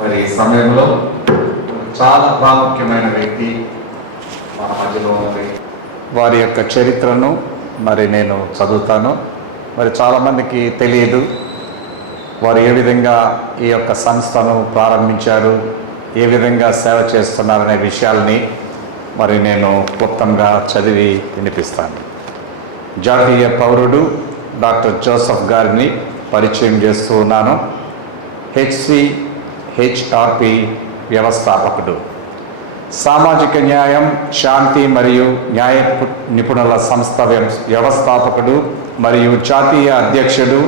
మరి ఈ సమయంలో చాలా ప్రాముఖ్యమైన వ్యక్తి మన మధ్యలో ఉంది. వారి యొక్క చరిత్రను మరి నేను చదువుతాను. మరి చాలామందికి తెలియదు వారు ఏ విధంగా ఈ యొక్క సంస్థను ప్రారంభించారు, ఏ విధంగా సేవ చేస్తున్నారనే విషయాల్ని మరి నేను క్లుప్తంగా చదివి వినిపిస్తాను. జాతీయ పౌరుడు డాక్టర్ జోసెఫ్ గారిని పరిచయం చేస్తూ ఉన్నాను. హెచ్ఆర్పి వ్యవస్థాపకుడు, సామాజిక న్యాయం, శాంతి మరియు న్యాయ నిపుణుల సంస్థ వ్యవస్థాపకుడు మరియు జాతీయ అధ్యక్షుడు,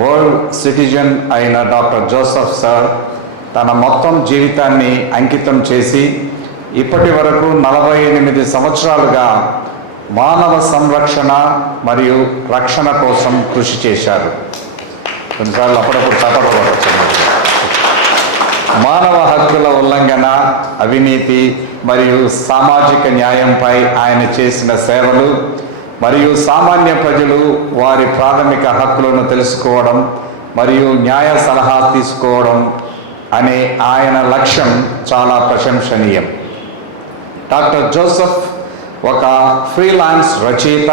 వరల్డ్ సిటిజన్ అయిన డాక్టర్ జోసెఫ్ సార్ తన మొత్తం జీవితాన్ని అంకితం చేసి ఇప్పటి వరకు 48 సంవత్సరాలుగా మానవ సంరక్షణ మరియు రక్షణ కోసం కృషి చేశారు. కొన్నిసార్లు అప్పుడప్పుడు తప్పవచ్చు. మానవ హక్కుల ఉల్లంఘన, అవినీతి మరియు సామాజిక న్యాయంపై ఆయన చేసిన సేవలు మరియు సామాన్య ప్రజలు వారి ప్రాథమిక హక్కులను తెలుసుకోవడం మరియు న్యాయ సలహా తీసుకోవడం అనే ఆయన లక్ష్యం చాలా ప్రశంసనీయం. డాక్టర్ జోసెఫ్ ఒక ఫ్రీలాన్స్ రచయిత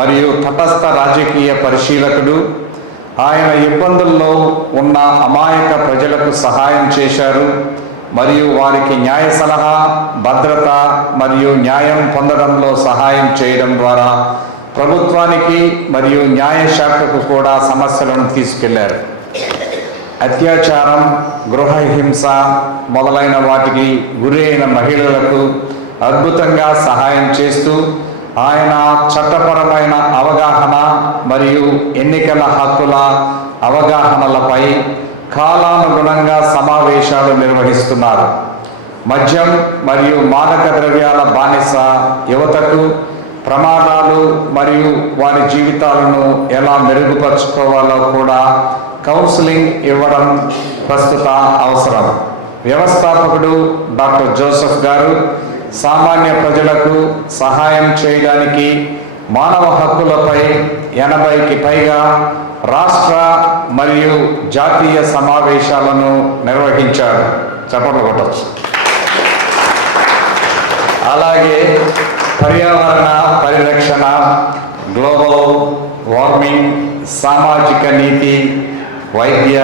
మరియు తటస్థ రాజకీయ పరిశీలకుడు. ఆయన ఇబ్బందుల్లో ఉన్న అమాయక ప్రజలకు సహాయం చేశారు మరియు వారికి న్యాయ సలహా, భద్రత మరియు న్యాయం పొందడంలో సహాయం చేయడం ద్వారా ప్రభుత్వానికి మరియు న్యాయశాఖకు కూడా సమస్యలను తీసుకెళ్లారు. అత్యాచారం, గృహహింస మొదలైన వాటికి గురి అయిన మహిళలకు అద్భుతంగా సహాయం చేస్తూ ఆయన చట్టపరమైన అవగాహన మరియు ఎన్నికల హక్కుల అవగాహనలపై కాలానుగుణంగా సమావేశాలు నిర్వహిస్తున్నారు. మద్యం మరియు మాదక ద్రవ్యాల బానిస యువతకు ప్రమాదాలు మరియు వారి జీవితాలను ఎలా మెరుగుపరుచుకోవాలో కూడా కౌన్సిలింగ్ ఇవ్వడం ప్రస్తుత అవసరం. వ్యవస్థాపకుడు డాక్టర్ జోసెఫ్ గారు సామాన్య ప్రజలకు సహాయం చేయడానికి మానవ హక్కులపై 80కి పైగా రాష్ట్ర మరియు జాతీయ సమావేశాలను నిర్వహించారు. చప్పట్లు కొట్టచ్చు. అలాగే పర్యావరణ పరిరక్షణ, గ్లోబల్ వార్మింగ్, సామాజిక నీతి, వైద్య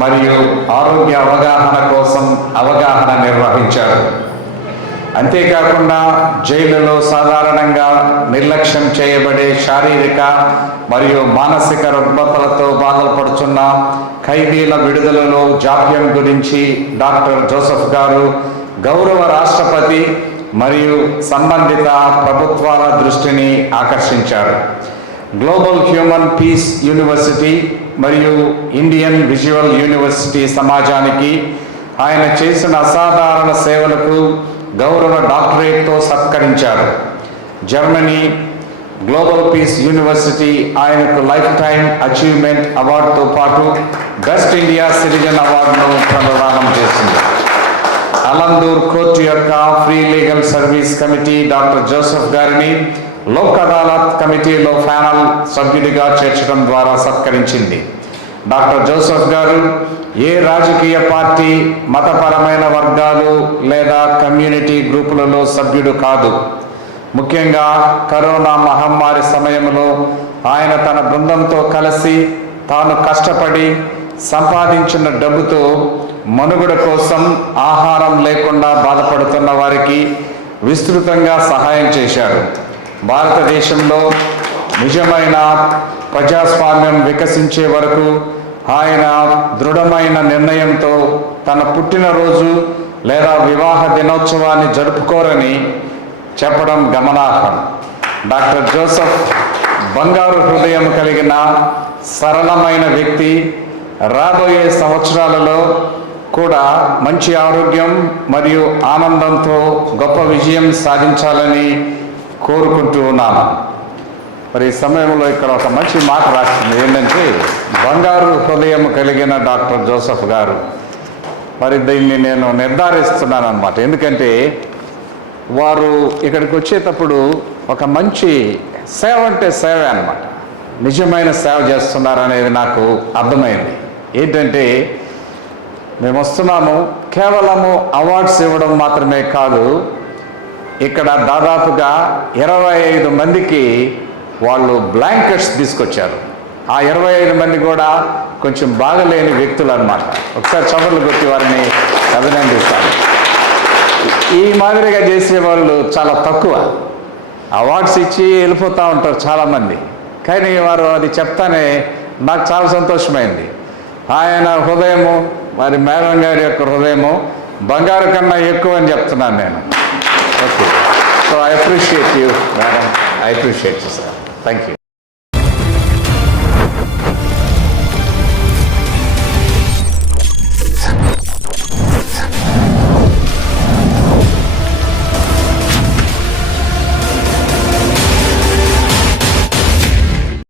మరియు ఆరోగ్య అవగాహన కోసం అవగాహన నిర్వహించారు. అంతేకాకుండా జైలులో సాధారణంగా నిర్లక్ష్యం చేయబడే శారీరక మరియు మానసిక రుగ్మతలతో బాధపడుతున్న ఖైదీల విడుదలలో జాప్యం గురించి డాక్టర్ జోసెఫ్ గారు గౌరవ రాష్ట్రపతి మరియు సంబంధిత ప్రభుత్వాల దృష్టిని ఆకర్షించారు. గ్లోబల్ హ్యూమన్ పీస్ యూనివర్సిటీ మరియు ఇండియన్ విజువల్ యూనివర్సిటీ సమాజానికి ఆయన చేసిన అసాధారణ సేవలకు గౌరవ డాక్టరేట్తో సత్కరించారు. జర్మనీ గ్లోబల్ పీస్ యూనివర్సిటీ ఆయనకు లైఫ్ టైమ్ అచీవ్మెంట్ అవార్డుతో పాటు బెస్ట్ ఇండియా సిటిజన్ అవార్డును ప్రదానం చేసింది. అలందూర్ కోర్టు యొక్క free legal service committee doctor Joseph గారిని లోక్ అదాలత్ కమిటీలో ప్యానల్ సభ్యుడిగా చేర్చడం ద్వారా సత్కరించింది. డాక్టర్ జోసెఫ్ గారు ఏ రాజకీయ పార్టీ, మతపరమైన వర్గాలు లేదా కమ్యూనిటీ గ్రూపులలో సభ్యుడు కాదు. ముఖ్యంగా కరోనా మహమ్మారి సమయంలో ఆయన తన బృందంతో కలిసి తాను కష్టపడి సంపాదించిన డబ్బుతో మనుగడ కోసం ఆహారం లేకుండా బాధపడుతున్న వారికి విస్తృతంగా సహాయం చేశారు. భారతదేశంలో నిజమైన ప్రజాస్వామ్యం వికసించే వరకు ఆయన దృఢమైన నిర్ణయంతో తన పుట్టినరోజు లేదా వివాహ దినోత్సవాన్ని జరుపుకోరని చెప్పడం గమనార్హం. డాక్టర్ జోసెఫ్ బంగారు హృదయం కలిగిన సరళమైన వ్యక్తి. రాబోయే సంవత్సరాలలో కూడా మంచి ఆరోగ్యం మరియు ఆనందంతో గొప్ప విజయం సాధించాలని కోరుకుంటూ ఉన్నాను. మరి ఈ సమయంలో ఇక్కడ ఒక మంచి మాట రాస్తుంది. ఏంటంటే బంగారు హృదయం కలిగిన డాక్టర్ జోసెఫ్ గారు. మరి దీన్ని నేను నిర్ధారిస్తున్నాను అన్నమాట. ఎందుకంటే వారు ఇక్కడికి వచ్చేటప్పుడు ఒక మంచి సేవ అంటే సేవ అన్నమాట. నిజమైన సేవ చేస్తున్నారు అనేది నాకు అర్థమైంది. ఏంటంటే మేము వస్తున్నాము. కేవలము అవార్డ్స్ ఇవ్వడం మాత్రమే కాదు, ఇక్కడ దాదాపుగా 25 మందికి వాళ్ళు బ్లాంకెట్స్ తీసుకొచ్చారు. ఆ 25 మంది కూడా కొంచెం బాగలేని వ్యక్తులు అన్నమాట. ఒకసారి చప్పట్లు కొట్టి వారిని అభినందిస్తాను. ఈ మాదిరిగా చేసే వాళ్ళు చాలా తక్కువ. అవార్డ్స్ ఇచ్చి వెళ్ళిపోతూ ఉంటారు చాలామంది, కానీ వారు అది చెప్తానే నాకు చాలా సంతోషమైంది. ఆయన హృదయము, మరి మేడం గారి యొక్క హృదయము బంగారు కన్నా ఎక్కువ అని చెప్తున్నాను నేను. Okay, so I appreciate you madam, I appreciate you sir. Thank you.